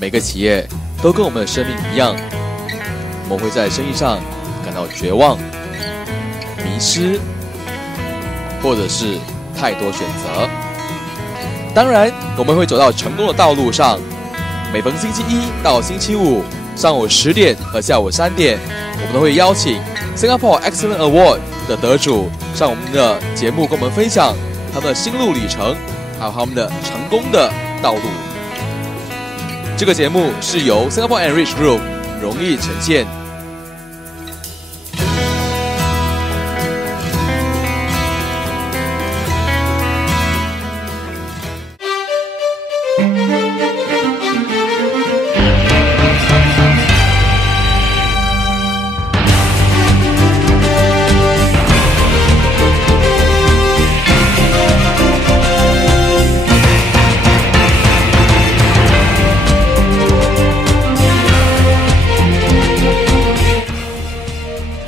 每个企业都跟我们的生命一样，我们会在生意上感到绝望、迷失，或者是太多选择。当然，我们会走到成功的道路上。每逢星期一到星期五上午10点和下午3点，我们都会邀请 Singapore Excellent Award 的得主上我们的节目，跟我们分享他们的心路历程，还有他们的成功的道路。这个节目是由 Singapore Enrich Group 荣誉呈现。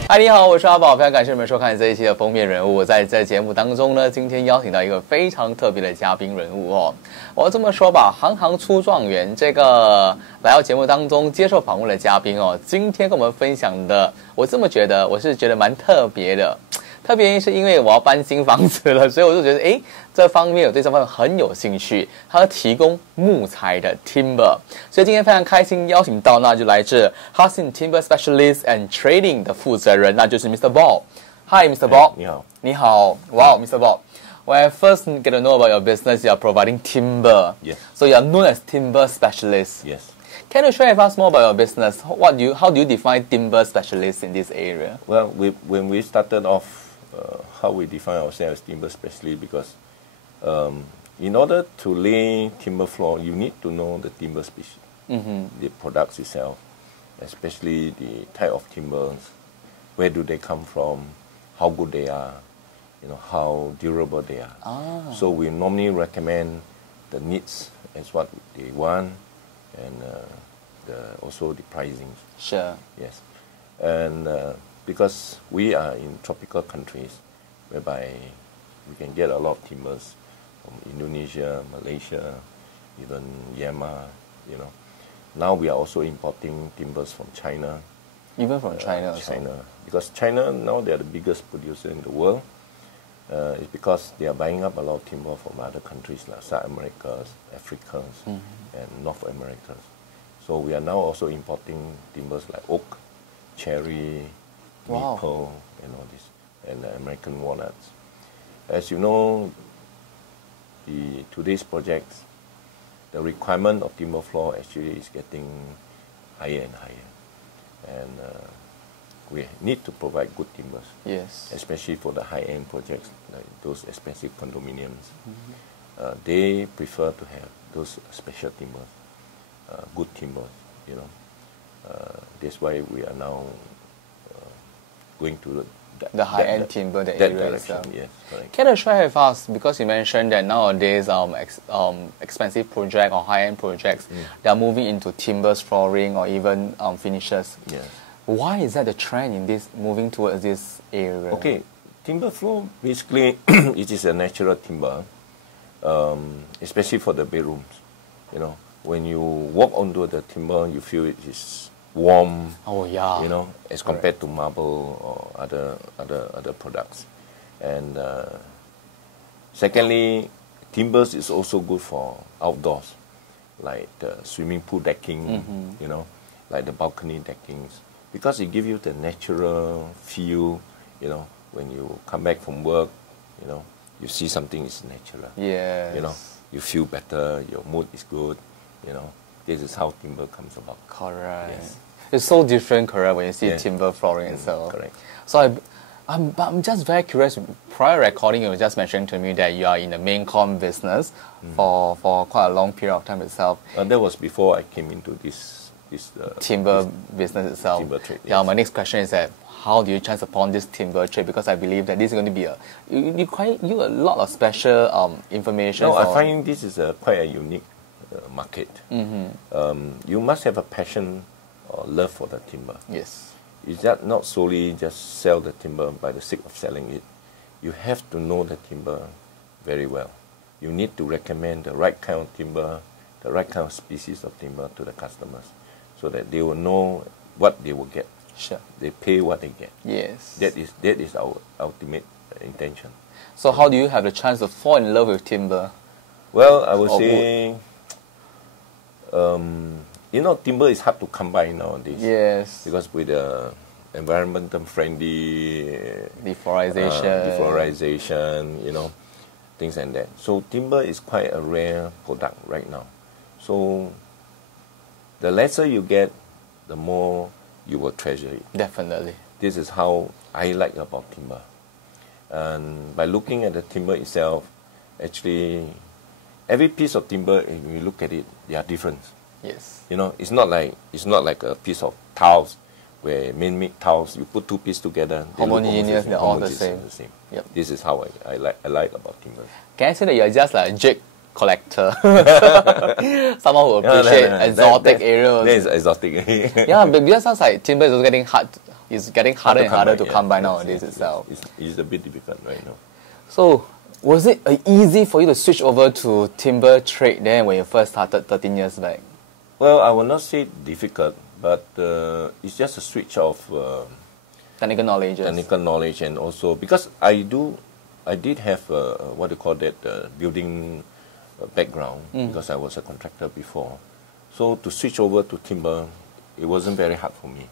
嗨，你好，我是阿宝，非常感谢你们收看这一期的封面人物。我在这节目当中呢，今天邀请到一个非常特别的嘉宾人物哦。我这么说吧，行行出状元，这个来到节目当中接受访问的嘉宾哦，今天跟我们分享的，我是觉得蛮特别的。特别是因为我要搬新房子了，所以我就觉得，这方面我对这方面很有兴趣。他提供木材的 timber， 所以今天非常开心邀请到，那就来自 Hansin Timber Specialist and Trading 的负责人，那就是 Mr. Bob。Hi, Mr. Bob。你好。你好。Wow, Mr. Bob. When I first get to know about your business, you are providing timber. Yes. So you are known as timber specialist. Yes. Can you share with us more about your business? How do you define timber specialist in this area? Well, when we started off, how we define ourselves as timber specialist, because in order to lay timber floor, you need to know the timber species, the products itself, especially the type of timbers, where do they come from, how good they are, how durable they are. So we normally recommend the needs as what they want, and also the pricing. Sure. Yes, and because we are in tropical countries, whereby we can get a lot of timbers from Indonesia, Malaysia, even Myanmar, Now we are also importing timbers from China. Even from China also? China. Because China, now they are the biggest producer in the world. It's because they are buying up a lot of timber from other countries like South America, Africa, and North America. So we are now also importing timbers like oak, cherry, maple, and all this, and American walnuts. As you know, today's projects, the requirement of timber floor actually is getting higher and higher, and we need to provide good timbers. Yes. Especially for the high-end projects, like those expensive condominiums. They prefer to have those special timbers, good timbers. That's why we are now going to the high-end timber, the that area direction. itself. Yes, correct. Can you share with us, because you mentioned that nowadays expensive projects or high-end projects, they are moving into timbers, flooring, or even finishes. Yes. Why is that the trend in this moving towards this area? Okay, timber floor basically it is a natural timber, especially for the bedrooms. When you walk onto the timber, you feel it is warm. Oh yeah. As compared to marble or other products. And secondly, timbers is also good for outdoors, like the swimming pool decking. Like the balcony deckings, because it gives you the natural feel. When you come back from work, you see something is natural. Yes. You feel better. Your mood is good. This is how timber comes about. Correct. Yes. It's so different, correct, when you see timber flooring itself. Correct. So I'm just very curious. Prior recording, you were just mentioning to me that you are in the main com business for quite a long period of time itself. That was before I came into this timber business itself. Timber trade. Yeah. My next question is that how do you chance upon this timber trade? Because I believe that this is going to be you a lot of special information. No, I find this is quite a unique market. You must have a passion or love for the timber. Yes. It's not solely just sell the timber by the sake of selling it. You have to know the timber very well. You need to recommend the right kind of timber the right kind of species of timber to the customers, so that they will know what they will get. Sure. They pay what they get. Yes. That is our ultimate intention. So how do you have the chance to fall in love with timber? Well, I would say, timber is hard to come by nowadays. Yes. Because with the environmental friendly deforestation, things like that. So timber is quite a rare product right now. So the lesser you get, the more you will treasure it. Definitely. This is how I like about timber. And by looking at the timber itself, actually, every piece of timber, if you look at it, they are different. Yes. It's not like a piece of tiles where man-made tiles, you put two pieces together, homogeneous, they're all the same. Yep. This is how I like about timber. Can I say that you're just like a jig collector? Someone who appreciate exotic areas. That is exotic. Yeah, but because sounds like timber is also getting hard. It's getting harder and harder to come by nowadays itself. It's a bit difficult right now. So, was it easy for you to switch over to timber trade then when you first started 13 years back? Well, I will not say difficult, but it's just a switch of technical knowledge. Technical knowledge, and also because I did have what you call that building background because I was a contractor before. So to switch over to timber, it wasn't very hard for me.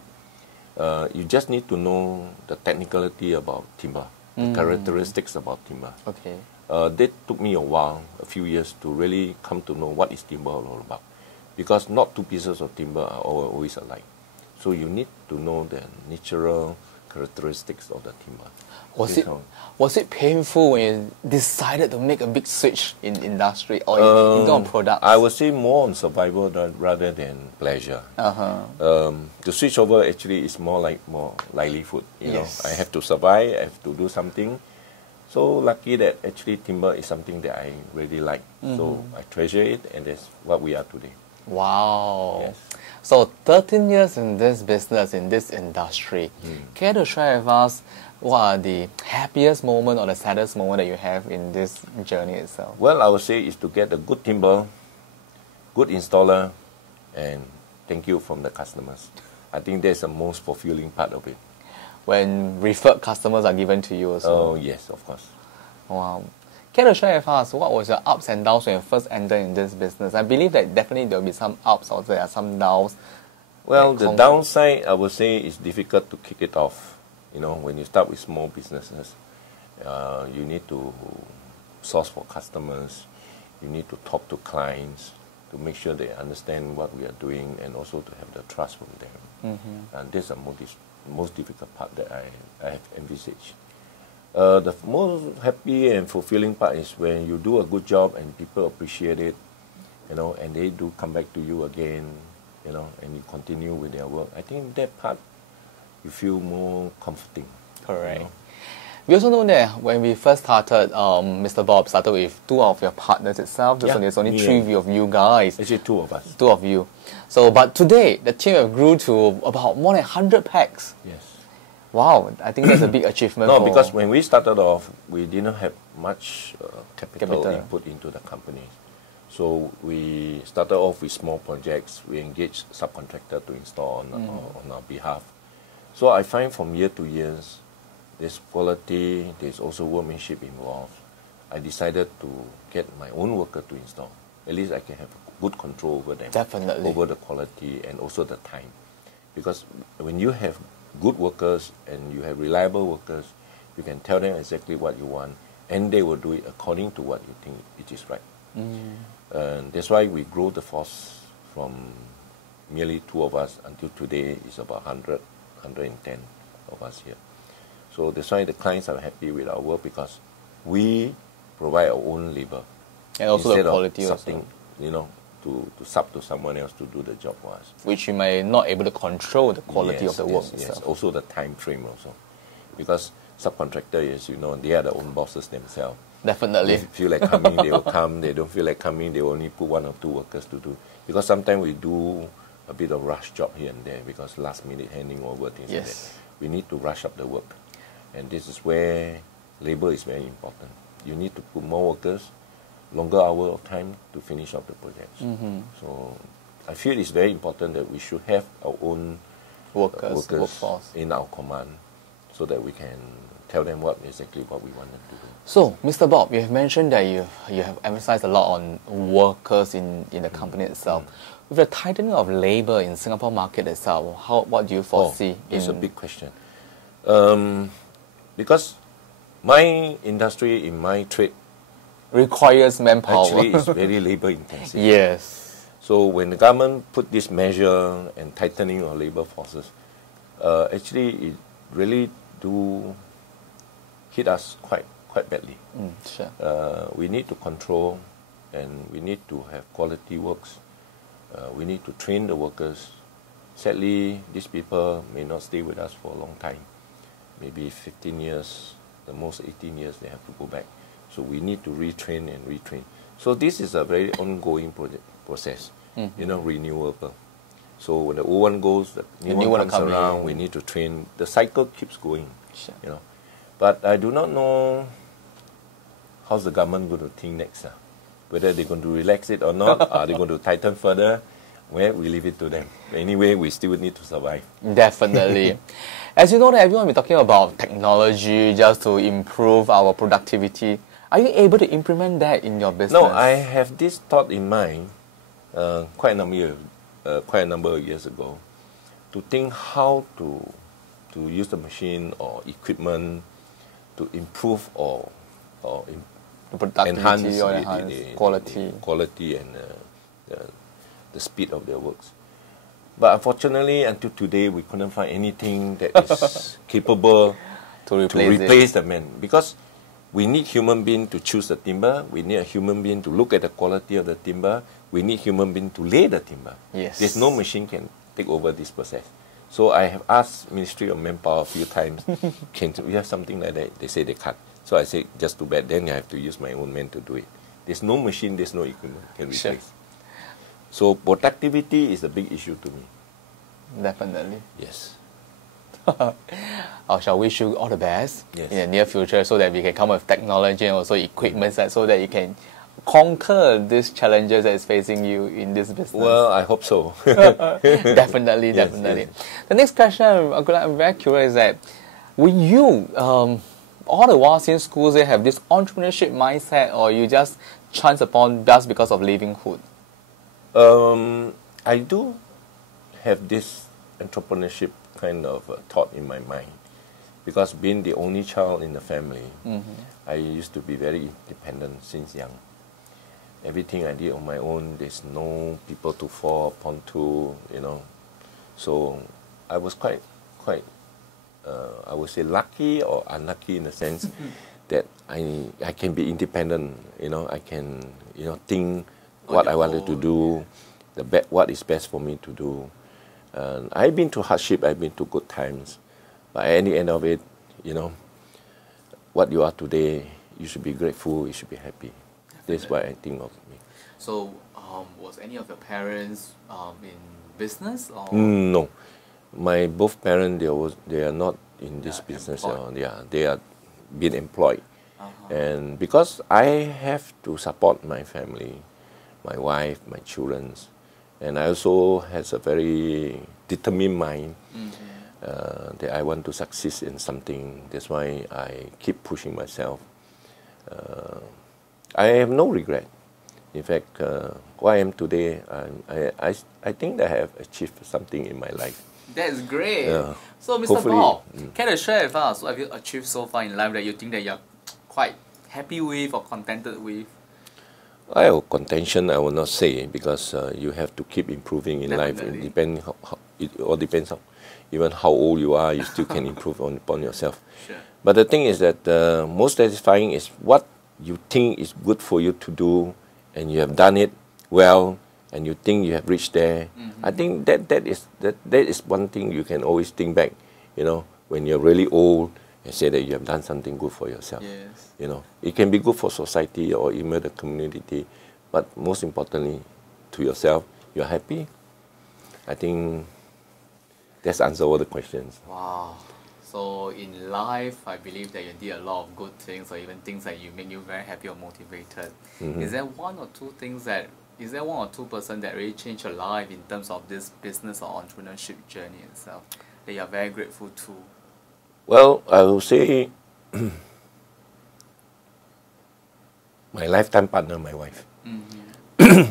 You just need to know the technicality about timber, the characteristics about timber. Okay. That took me a few years to really come to know what is timber all about. Because not two pieces of timber are always alike. So you need to know the natural characteristics of the timber. Was it painful when you decided to make a big switch in industry or in terms of products? I would say more on survival rather than pleasure. To switch over actually is more livelihood. Yes. I have to survive. I have to do something. So lucky that actually timber is something that I really like. So I treasure it, and that's what we are today. Wow. Yes. So 13 years in this business, in this industry. Can you share with us what are the happiest moment or the saddest moment that you have in this journey itself? Well, I would say is to get a good timber, good installer, and thank you from the customers. I think that's the most fulfilling part of it. When referred customers are given to you also? Oh, yes, of course. Wow. Can you share with us what was your ups and downs when you first entered in this business? I believe that definitely there will be some ups or there are some downs. Well, the downside, I would say, is difficult to kick it off. When you start with small businesses, you need to source for customers. You need to talk to clients to make sure they understand what we are doing and also to have the trust from them. And that's the most difficult part that I have envisaged. The most happy and fulfilling part is when you do a good job and people appreciate it, and they do come back to you again, and you continue with their work. I think that part, you feel more comforting. Correct. We also know that when we first started, Mr. Bob started with two of your partners itself. There's only three of you guys. Actually, two of us. Two of you. So, but today, the team have grew to about more than 100 packs. Yes. Wow, I think that's a big achievement. No, because when we started off, we didn't have much capital input into the company. So we started off with small projects. We engaged subcontractor to install on our behalf. So I find from year to year, there's quality, there's also workmanship involved. I decided to get my own worker to install. At least I can have good control over them. Definitely. Over the quality and also the time. Because when you have good workers and you have reliable workers, you can tell them exactly what you want, and they will do it according to what you think it is right. And that's why we grow the force from merely two of us until today is about 100, 110 of us here. So that's why the clients are happy with our work because we provide our own labor. And also the quality of something, to sub to someone else to do the job for us. Which you may not able to control the quality of the work itself. Yes, also the time frame also. Because subcontractor is, they are the own bosses themselves. Definitely. If they feel like coming, they will come. They don't feel like coming, they will only put one or two workers to do. Because sometimes we do a bit of rush job here and there because last minute handing over things like that. We need to rush up the work. And this is where labor is very important. You need to put more workers longer hour of time to finish up the projects. So I feel it's very important that we should have our own workers workforce in our command so that we can tell them exactly what we want them to do. So, Mr. Bob, you have mentioned that you have emphasized a lot on workers in the company itself. With the tightening of labor in Singapore market itself, what do you foresee? It's a big question. Because my industry, in my trade, requires manpower. Actually, it's very labor intensive. Yes. So when the government put this measure and tightening of labor forces, actually it really do hit us quite badly. Sure. We need to control, and we need to have quality works. We need to train the workers. Sadly, these people may not stay with us for a long time. Maybe 15 years, the most 18 years, they have to go back. So we need to retrain and retrain. So this is a very ongoing process, renewable. So when the old one goes, the new one comes around, we need to train. The cycle keeps going, Sure. But I do not know how's the government going to think next. Whether they're going to relax it or not, are they going to tighten further? Well, we leave it to them. Anyway, we still need to survive. Definitely. As you know, that everyone will be talking about technology just to improve our productivity. Are you able to implement that in your business? No, I have this thought in mind quite a number of years ago, to think how to use the machine or equipment to improve or enhance the quality and the speed of their works. But unfortunately, until today, we couldn't find anything that is capable to replace the man. Because we need human being to choose the timber. We need a human being to look at the quality of the timber. We need human being to lay the timber. Yes. There's no machine can take over this process. So I have asked Ministry of Manpower a few times, can we have something like that? They say they can't. So I say, just too bad. Then I have to use my own men to do it. There's no machine, there's no equipment can replace. Sure. So productivity is a big issue to me. Definitely. Yes. I shall wish you all the best Yes. in the near future so that we can come up with technology and also equipment so that you can conquer these challenges that is facing you in this business. Well, I hope so. Definitely. Yes. The next question I'm very curious is that, will you, all the while since schools, they have this entrepreneurship mindset, or you just chance upon just because of livelihood? I do have this entrepreneurship kind of thought in my mind, because being the only child in the family, I used to be very independent since young. Everything I did on my own. There's no people to fall upon to, So I was quite, I would say lucky or unlucky in the sense that I can be independent. I can, think what I wanted to do, what is best for me to do. I've been through hardship, I've been through good times, but at the end of it, what you are today, you should be grateful, you should be happy. That's what I think of me. So, was any of your parents in business? Or? No, my both parents they are not in this business. They are being employed, and because I have to support my family, my wife, my children, and I also has a very determined mind that I want to succeed in something. That's why I keep pushing myself. I have no regret. In fact, where I am today, I think that I have achieved something in my life. That's great. So, Mr. Hopefully, Bob, can you share with us what have you achieved so far in life that you think that you're quite happy with or contented with? Well, contention I will not say, because you have to keep improving in life. It all depends on even how old you are, you still can improve upon yourself. Sure. But the thing is that most satisfying is what you think is good for you to do, and you have done it well, and you think you have reached there. I think that is one thing you can always think back, when you're really old, and say that you have done something good for yourself. Yes. It can be good for society or even the community, but most importantly, to yourself, you're happy. I think that's answer all the questions. Wow. So in life, I believe that you did a lot of good things, or even things that you make you very happy or motivated. Is there one or two things that, is there one or two person that really changed your life in terms of this business or entrepreneurship journey itself that you are very grateful to? Well, I will say my lifetime partner, my wife.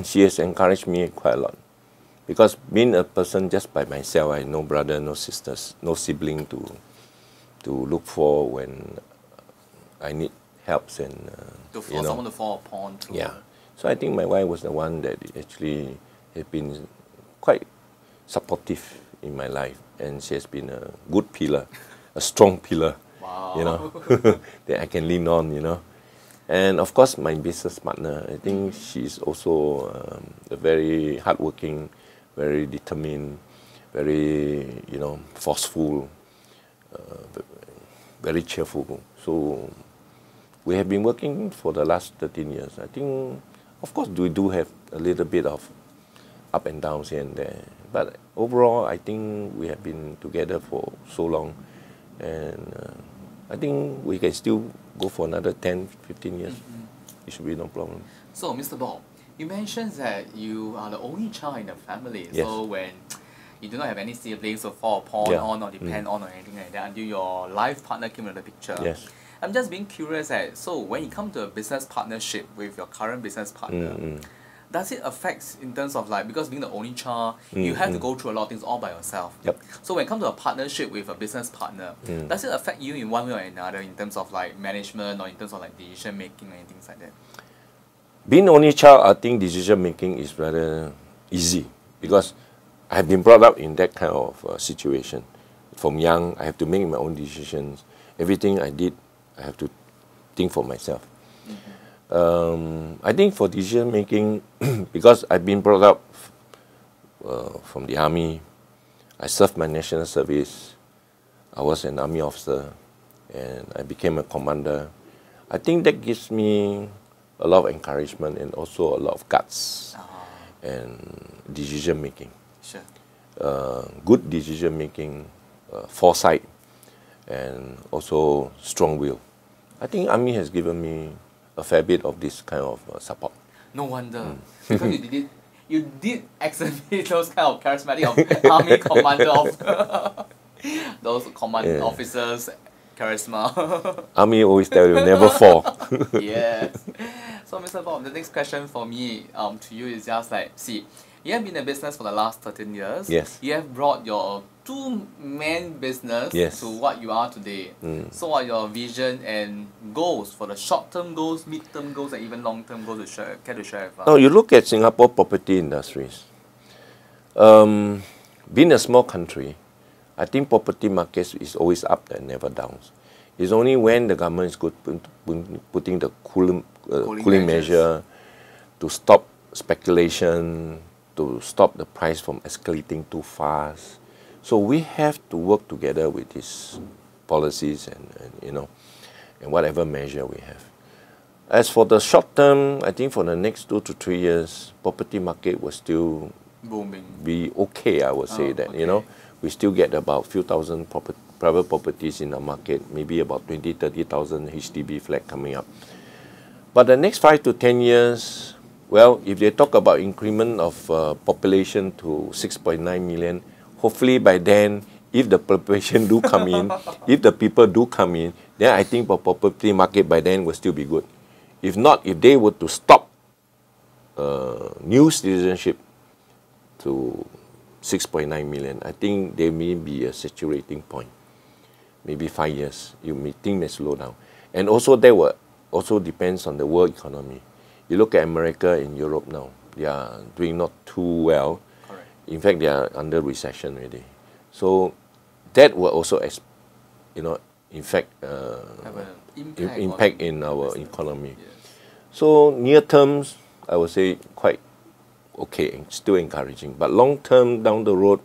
She has encouraged me quite a lot. Because being a person just by myself, I no brother, no sisters, no sibling to look for when I need helps and someone to fall upon too. Yeah. So I think my wife was the one that actually has been quite supportive in my life, and she has been a good pillar, a strong pillar. Wow. That I can lean on. And of course, my business partner, I think she's also a very hardworking, very determined, very forceful, very cheerful. So we have been working for the last 13 years. I think, of course, we do have a little bit of up and downs here and there. But overall, I think we have been together for so long. And I think we can still go for another 10, 15 years. It should be no problem. So, Mr. Bob, you mentioned that you are the only child in the family. Yes. So when you do not have any siblings to fall upon on or depend on or anything like that until your life partner came into the picture. Yes. I'm just being curious so when you come to a business partnership with your current business partner, does it affect in terms of because being the only child, you have to go through a lot of things all by yourself. Yep. So when it comes to a partnership with a business partner, does it affect you in one way or another in terms of management or in terms of decision making and things like that? Being only child, I think decision making is rather easy because I have been brought up in that kind of situation. From young, I have to make my own decisions. Everything I did, I have to think for myself. I think for decision making, because I've been brought up from the army, I served my national service, I was an army officer, and I became a commander. I think that gives me a lot of encouragement and also a lot of guts and decision making. Sure. Good decision making, foresight, and also strong will. I think army has given me a fair bit of this kind of support. No wonder, because you did exhibit those kind of charismatic army commander of those command officers charisma. Army always tell you never fall. Yes. So Mr. Bob, the next question for me to you is just see, you have been in business for the last 13 years. Yes. You have brought your two-man business to what you are today. So what are your vision and goals for the short-term goals, mid-term goals, and even long-term goals to share with us? Now you look at Singapore property industries. Being a small country, I think property markets is always up and never down. It's only when the government is putting the cooling measure to stop speculation, to stop the price from escalating too fast. So we have to work together with these policies and whatever measure we have. As for the short term, I think for the next 2 to 3 years, property market will still booming, be okay. I would say that we still get about few thousand private properties in the market, maybe about 20,000-30,000 HDB flat coming up. But the next 5 to 10 years, well, if they talk about increment of population to 6.9 million, hopefully by then, if the population do come in, if the people do come in, then I think the property market by then will still be good. If not, if they were to stop new citizenship to 6.9 million, I think there may be a saturating point. Maybe 5 years, things may slow down. And also that will also depends on the world economy. You look at America and Europe now, they are doing not too well. Correct. In fact, they are under recession already. So that will also, in fact, have an impact in our economy. Yes. So near terms, I would say quite okay, still encouraging. But long term down the road,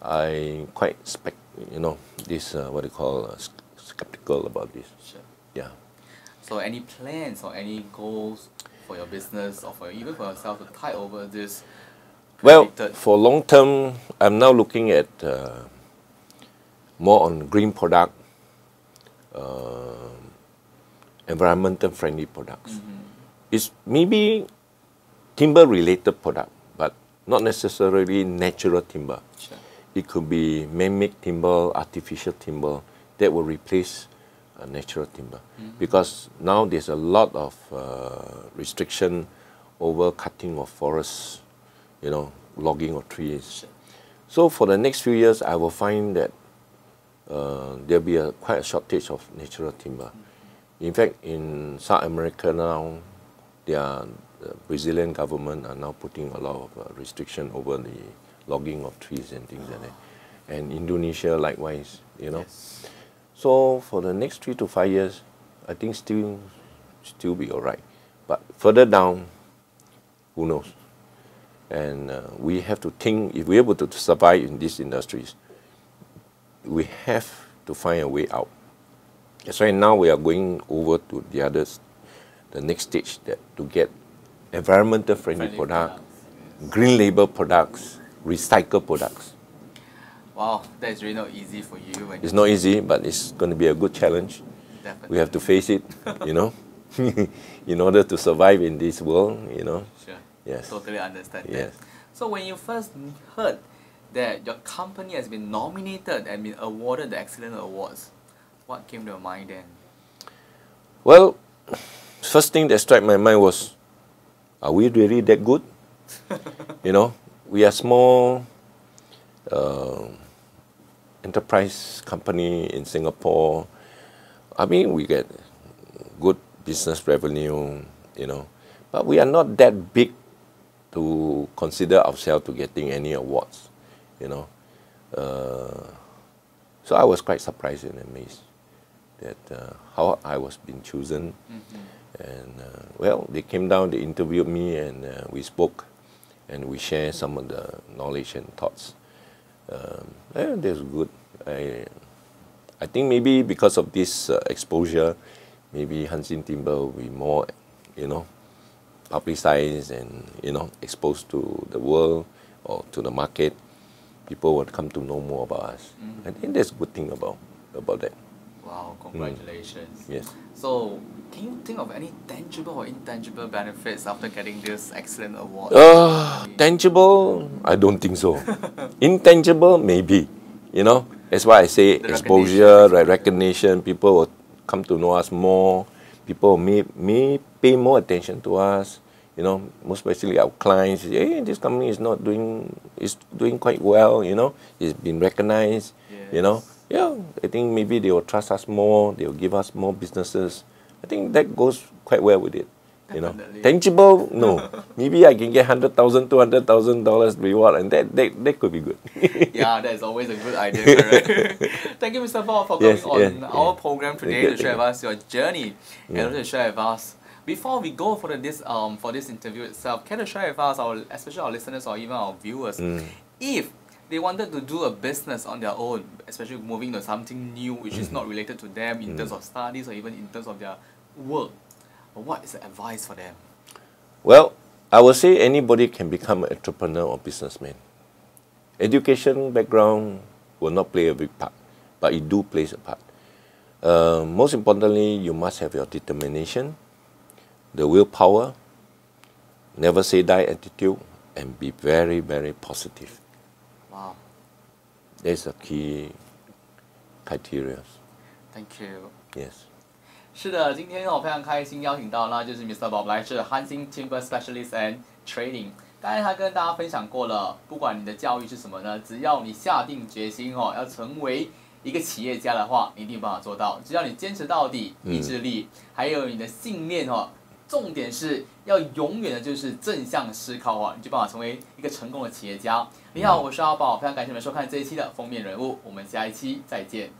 I quite skeptical about this. Sure. Yeah. So any plans or any goals for your business or even for yourself to tide over this? Well, for long term, I'm now looking at more on green product, environmental friendly products. It's maybe timber related product, but not necessarily natural timber. Sure. It could be man-made timber, artificial timber that will replace natural timber. Because now there's a lot of restriction over cutting of forests, logging of trees. Sure. So for the next few years, I will find that there'll be quite a shortage of natural timber. In fact, in South America now, the Brazilian government are now putting a lot of restriction over the logging of trees and things like that. And Indonesia likewise, Yes. So for the next 3 to 5 years, I think still be all right. But further down, who knows? And we have to think, if we're able to survive in these industries, we have to find a way out. That's why now we are going over to the next stage, to get environmental friendly products, green label products, recycled products. Wow, that's really not easy for you. It's not easy, but it's going to be a good challenge. Definitely. We have to face it, in order to survive in this world, Sure. Yes. Totally understand Yes. that. So when you first heard that your company has been nominated and been awarded the Excellent Awards, what came to your mind then? Well, first thing that struck my mind was, are we really that good? We are small enterprise company in Singapore. I mean, we get good business revenue, but we are not that big to consider ourselves to getting any awards, So I was quite surprised and amazed that how I was being chosen. And they came down, they interviewed me, and we spoke, and we shared some of the knowledge and thoughts. That's good. I think maybe because of this exposure, maybe Hansin Timber will be more, publicized and exposed to the world or to the market. People will come to know more about us. I think that's a good thing about that. Wow, congratulations. Yes. So, can you think of any tangible or intangible benefits after getting this excellent award? Tangible, I don't think so. Intangible, maybe. That's why I say The exposure, recognition. People will come to know us more. People may pay more attention to us. Most especially our clients. Hey, this company is doing quite well. It's been recognized. Yes. I think maybe they will trust us more. They will give us more businesses. I think that goes quite well with it. Definitely. Tangible, no. Maybe I can get $100,000, $200,000 reward, and that could be good. Yeah, that's always a good idea, correct? Thank you, Mr. Paul, for coming on our program today to share with us your journey and also to share with us. Before we go for this interview itself, can you share with us, especially our listeners or even our viewers, if they wanted to do a business on their own, especially moving to something new which is not related to them in terms of studies or even in terms of their work, what is the advice for them? Well, I would say anybody can become an entrepreneur or businessman. Education background will not play a big part, but it do plays a part. Most importantly, you must have your determination, the willpower, never say die attitude, and be very, very positive. Wow. That's a key criteria. Thank you. Yes. 是的，今天我非常开心邀请到，那就是 Mr. Bob 来自 Hansin Timber Specialist and Trading。刚才他跟大家分享过了，不管你的教育是什么呢，只要你下定决心要成为一个企业家的话，你一定有办法做到。只要你坚持到底，意志力，还有你的信念重点是要永远的就是正向思考你就办法成为一个成功的企业家。你好，我是阿宝，非常感谢你们收看这一期的封面人物，我们下一期再见。